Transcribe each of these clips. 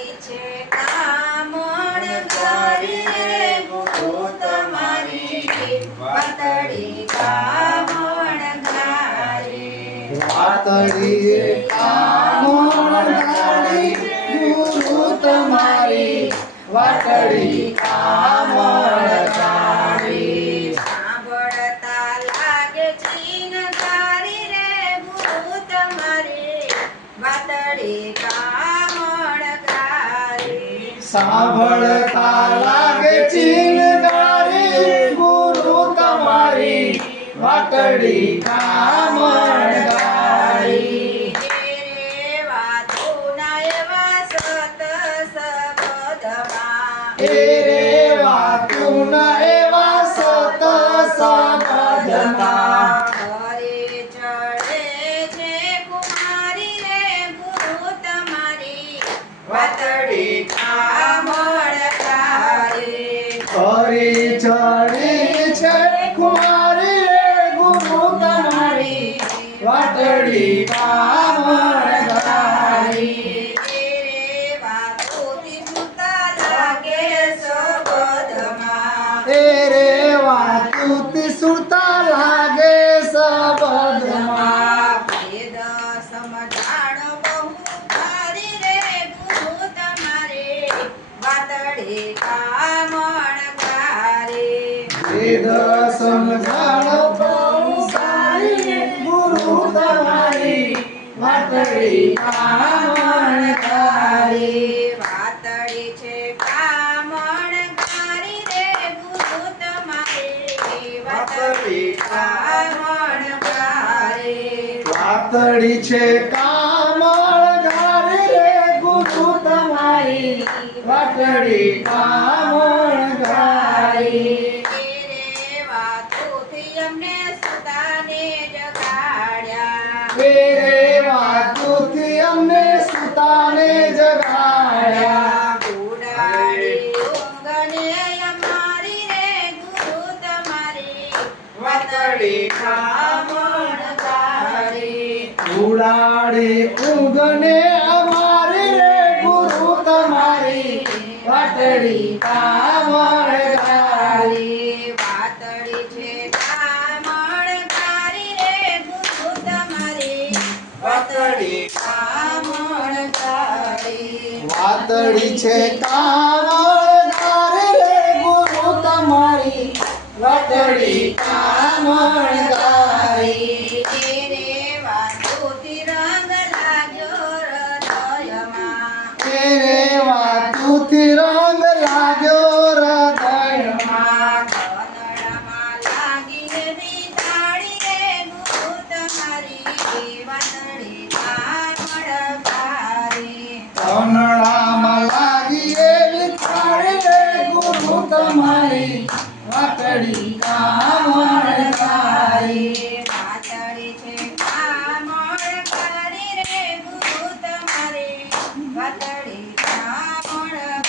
પાતળી છે. કામણ કરી રે ભૂત તમારી પાતળી કામણ ગારી વાતડી કામણગારી ગુરુ લાગે ચીનકારી રે ગુરુ ચીનગારી ગુરુ તમારી વાતડી सांभळता लागे चिनगारी गुरु कमारी वाटडी कामणगारी ए रे वाचून વાતડી ગુરુ તમારી વાતડી કામણકારી વાતળી છે કામણકારી રે ગુરુ તમારે. વાતડી કામણકારી વાતળી છે કામણગારી રે ગુરુ તમારી. વાતડી કામણગારી રે વાતુથી અમને સુતાને જગાડ્યા. ઉડાડી ઊંઘને વાતડી છે. કામણગારી રે ગુરુ તમારી. વાતડી કામણગારી રે વાતુથી રંગ લાગ્યો હૃદયમાં. તમારી વાતડી કામણગારી વાતડી છે કામણકારી રે ગુરુ તમારી વાતડી કામણકારી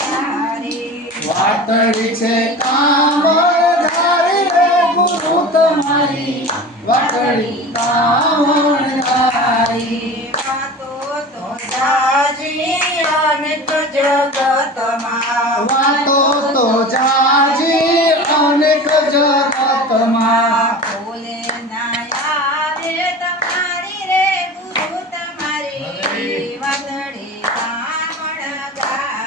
વાતડી છે કામણગારી રે ભૂત મારી. વાતડી કામણગારી વાતો તો જાજી અનેક જગતમાં. વાતો તો જાજી અનેક જગતમાં. બોલે ના આવે તમારી રે ગુરુ તમારી. વાતડી કામણગારી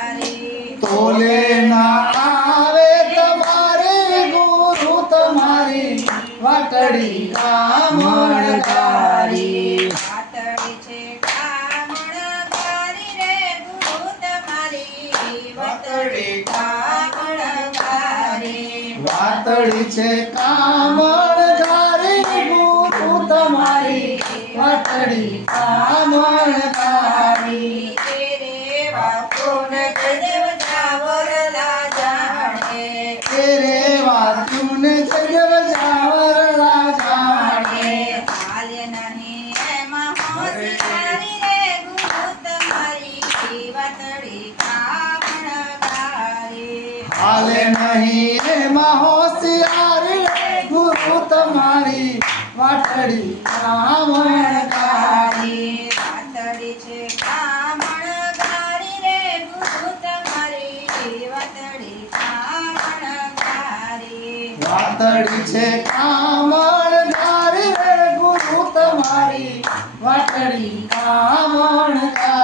તોલે ના આવે તમારી ગુરુ તમારી. વાતડી કામણગારી વાતડી છે કામણગારી હું તમારી પાતળી કામણગારી હાલે નહીં એમાં હોશિયારી ગુરુ તમારી વાટડી કામણગારી વાતડી છે કામણગારી રે ગુરુ તમારી વાતડી કામણગારી વાતડી છે કામણગારી રે ગુરુ તમારી વાટડી કામણગારી